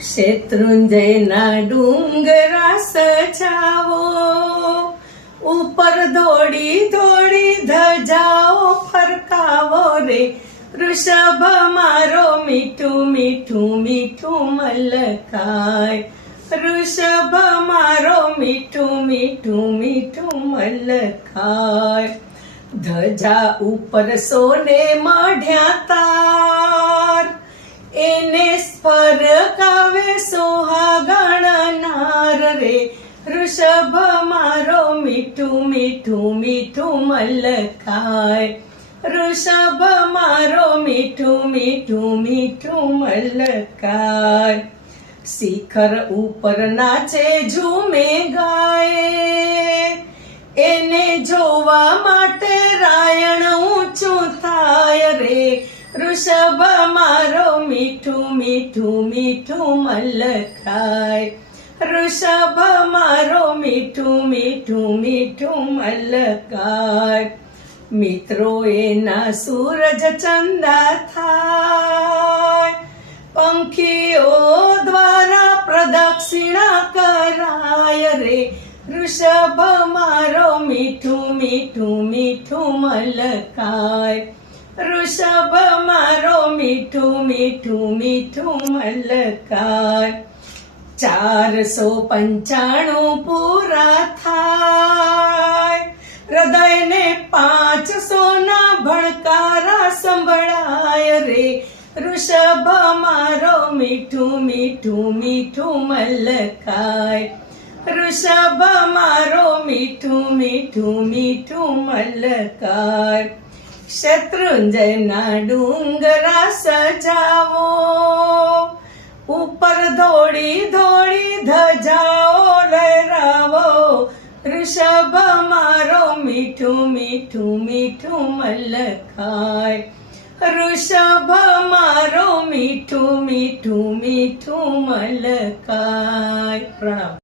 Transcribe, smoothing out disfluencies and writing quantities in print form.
શેત્રુંજયના ડુંગરા સજાવો, ઉપર દોડી દોડી ધજાઓ ફરકાવો રે, વૃષભ મારો મીઠું મીઠું મીઠું મલકાય, વૃષભ મારો મીઠું મીઠું મીઠું મલકાય. ધજા ઉપર સોને મઢ્યા તાર, એને ફરકાવે સોહાગણ નાર રે, વૃષભ મારો મીઠું મીઠું મીઠું મલકાય, વૃષભ મારો મીઠું મીઠું મીઠું મલકાય. શિખર ઉપર નાચે ઝૂમે ગાય, એને જોવા માટે રાયણ ઊંચું થાય રે, વૃષભ મારો મીઠું મીઠું મીઠું મલકાય, વૃષભ મારો મીઠું મીઠું મીઠું મલકાય. મિત્રો એના સૂરજ ચંદા થાય, પંખીઓ દ્વારા પ્રદક્ષિણા કરાય રે, વૃષભ મારો મીઠું મીઠું મીઠું મલકાય, વૃષભ મારો મીઠું મીઠું મીઠું મલકાય. 495 પૂરા થાય, હૃદયને 500 ના ભણકારા સંભળાય રે, વૃષભ મારો મીઠું મીઠું મીઠું મલકાય, વૃષભ મારો મીઠું મીઠું મીઠું મલકાય. શેત્રુંજયના ડુંગરા સજાવો, ઉપર દોડી દોડી ધજાઓ લહેરાવો, વૃષભ મારો મીઠું મીઠું મીઠું મલકાય, વૃષભ મારો મીઠું મીઠું મીઠું મલકાય. પ્રણામ.